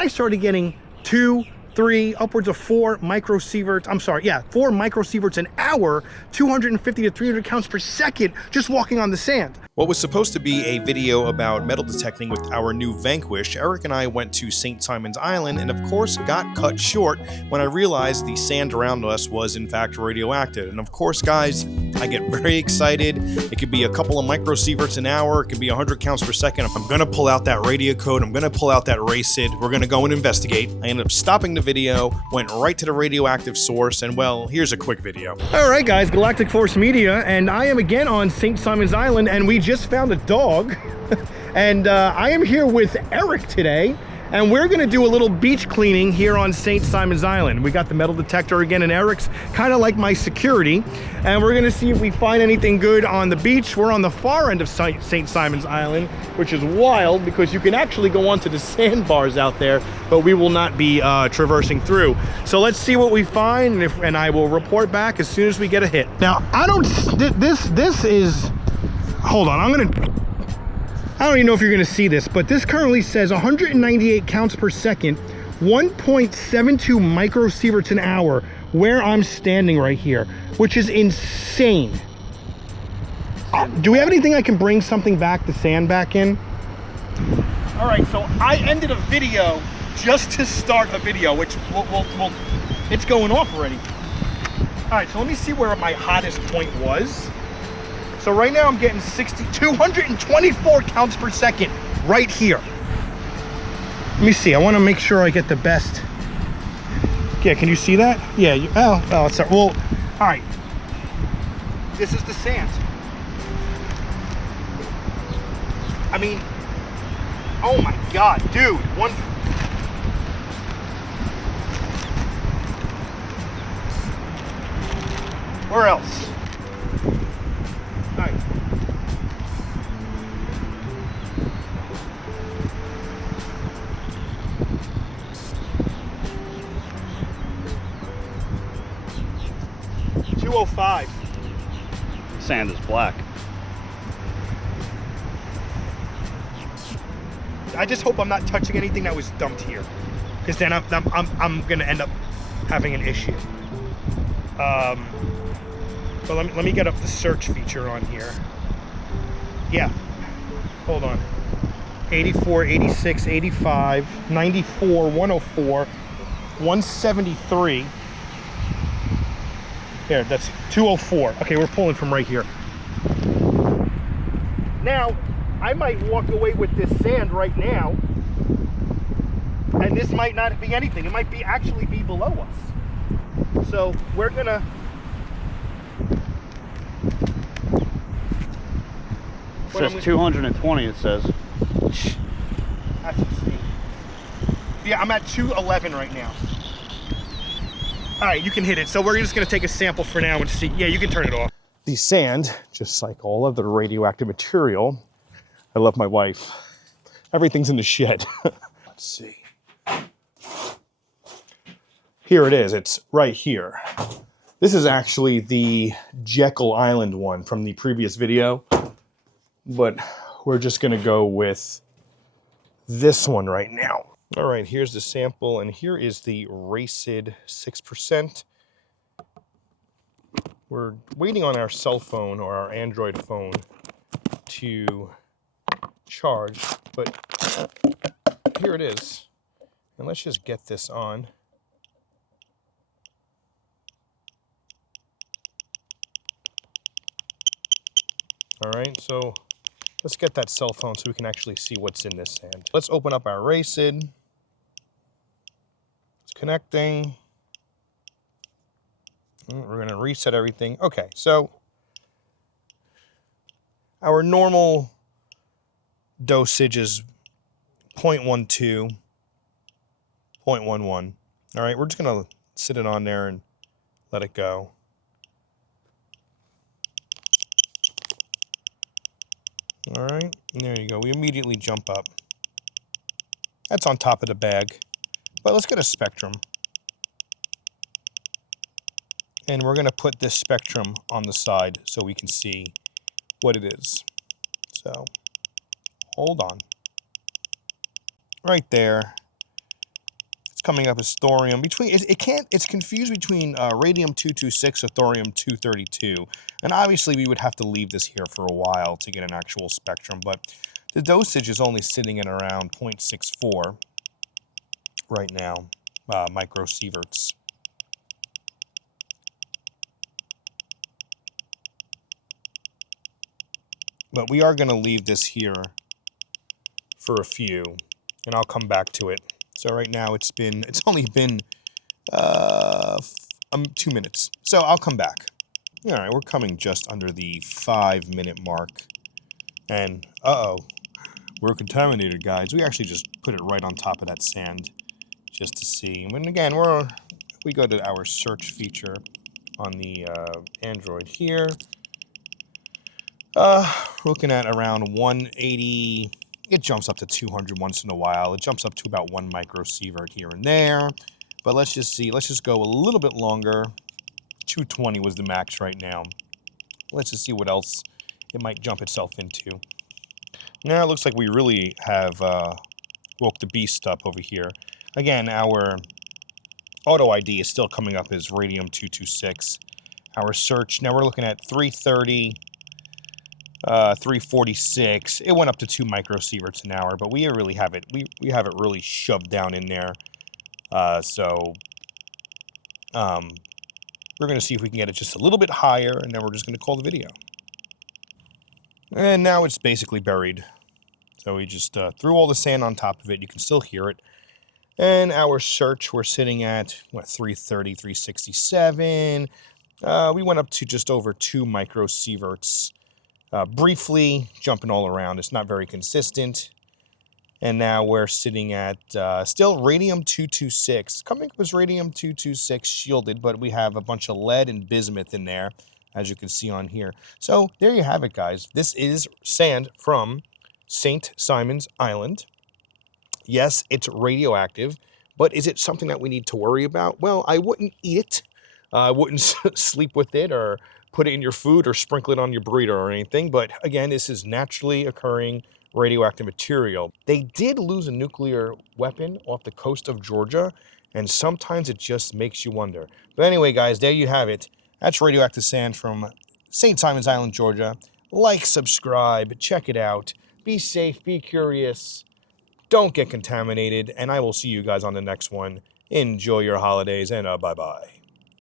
then I started getting 2, 3, upwards of 4 microsieverts. I'm sorry, yeah, 4 microsieverts an hour, 250 to 300 counts per second, just walking on the sand. What was supposed to be a video about metal detecting with our new Vanquish, Eric and I went to St. Simon's Island and of course got cut short when I realized the sand around us was in fact radioactive. And of course, guys, I get very excited. It could be a couple of microsieverts an hour, it could be 100 counts per second. I'm gonna pull out that RadiaCode, I'm gonna pull out that RACID, we're gonna go and investigate. I ended up stopping the video, went right to the radioactive source, and well, here's a quick video. All right, guys, Galactic Force Media, and I am again on St. Simon's Island, and we just found a dog. And I am here with Eric today, and we're gonna do a little beach cleaning here on St. Simon's Island. We got the metal detector again, and Eric's kind of like my security, and we're gonna see if we find anything good on the beach. We're on the far end of St. Simon's Island, which is wild because you can actually go onto the sandbars out there, but we will not be traversing through. So let's see what we find, and I will report back as soon as we get a hit. Now, this is, hold on, I don't even know if you're gonna see this, but this currently says 198 counts per second, 1.72 microsieverts an hour, where I'm standing right here, which is insane. Do we have anything I can bring something back, the sand back in? All right, so I ended a video just to start a video, which it's going off already. All right, so let me see where my hottest point was. So right now I'm getting 224 counts per second right here. Let me see, I want to make sure I get the best. Yeah, can you see that? Yeah, oh, it's, well, all right. This is the sand. I mean, oh my God, dude. Where else? All right. $205. Sand is black. I just hope I'm not touching anything that was dumped here, because then I'm gonna end up having an issue. But let me get up the search feature on here. Yeah, hold on. 84, 86, 85, 94, 104, 173. There, that's 204. Okay, we're pulling from right here. Now, I might walk away with this sand right now, and this might not be anything. It might be actually be below us. So we're gonna. It says 220, it says. That's insane. Yeah, I'm at 211 right now. All right, you can hit it. So we're just gonna take a sample for now and see. Yeah, you can turn it off. The sand, just like all of the radioactive material, I love my wife. Everything's in the shed. Let's see. Here it is, it's right here. This is actually the Jekyll Island one from the previous video, but we're just gonna go with this one right now. All right, here's the sample, and here is the RACID 6%. We're waiting on our cell phone or our Android phone to charge, but here it is. And let's just get this on. All right, so let's get that cell phone so we can actually see what's in this sand. Let's open up our RACID. It's connecting. We're gonna reset everything. Okay, so our normal dosage is 0.12, 0.11. All right, we're just gonna sit it on there and let it go. All right, there you go. We immediately jump up. That's on top of the bag. But let's get a spectrum. And we're gonna put this spectrum on the side so we can see what it is. So, hold on. Right there. It's coming up as thorium. It's confused between radium-226 or thorium-232. And obviously we would have to leave this here for a while to get an actual spectrum, but the dosage is only sitting at around 0.64 right now, microsieverts. But we are going to leave this here for a few, and I'll come back to it. So right now it's only been 2 minutes. So I'll come back. All right, we're coming just under the 5-minute mark. And we're contaminated, guys. We actually just put it right on top of that sand just to see. And again, we go to our search feature on the Android here. Looking at around 180. It jumps up to 200 once in a while. It jumps up to about 1 microsievert here and there. But let's just see. Let's just go a little bit longer. 220 was the max right now. Let's just see what else it might jump itself into. Now it looks like we really have woke the beast up over here. Again, our auto ID is still coming up as radium-226. Our search, now we're looking at 330. 346. It went up to 2 microsieverts an hour, but we really have it. We have it really shoved down in there. So we're going to see if we can get it just a little bit higher, and then we're just going to call the video. And now it's basically buried. So we just threw all the sand on top of it. You can still hear it. And our search, we're sitting at, what, 330, 367. We went up to just over 2 microsieverts. Briefly, jumping all around. It's not very consistent. And now we're sitting at still radium-226. Coming up as radium-226 shielded, but we have a bunch of lead and bismuth in there, as you can see on here. So there you have it, guys. This is sand from St. Simon's Island. Yes, it's radioactive, but is it something that we need to worry about? Well, I wouldn't eat it. I wouldn't sleep with it or put it in your food or sprinkle it on your burrito or anything. But again, this is naturally occurring radioactive material. They did lose a nuclear weapon off the coast of Georgia, and sometimes it just makes you wonder. But anyway, guys, there you have it. That's radioactive sand from St. Simon's Island, Georgia. Like, subscribe, check it out. Be safe, be curious. Don't get contaminated, and I will see you guys on the next one. Enjoy your holidays, and bye-bye.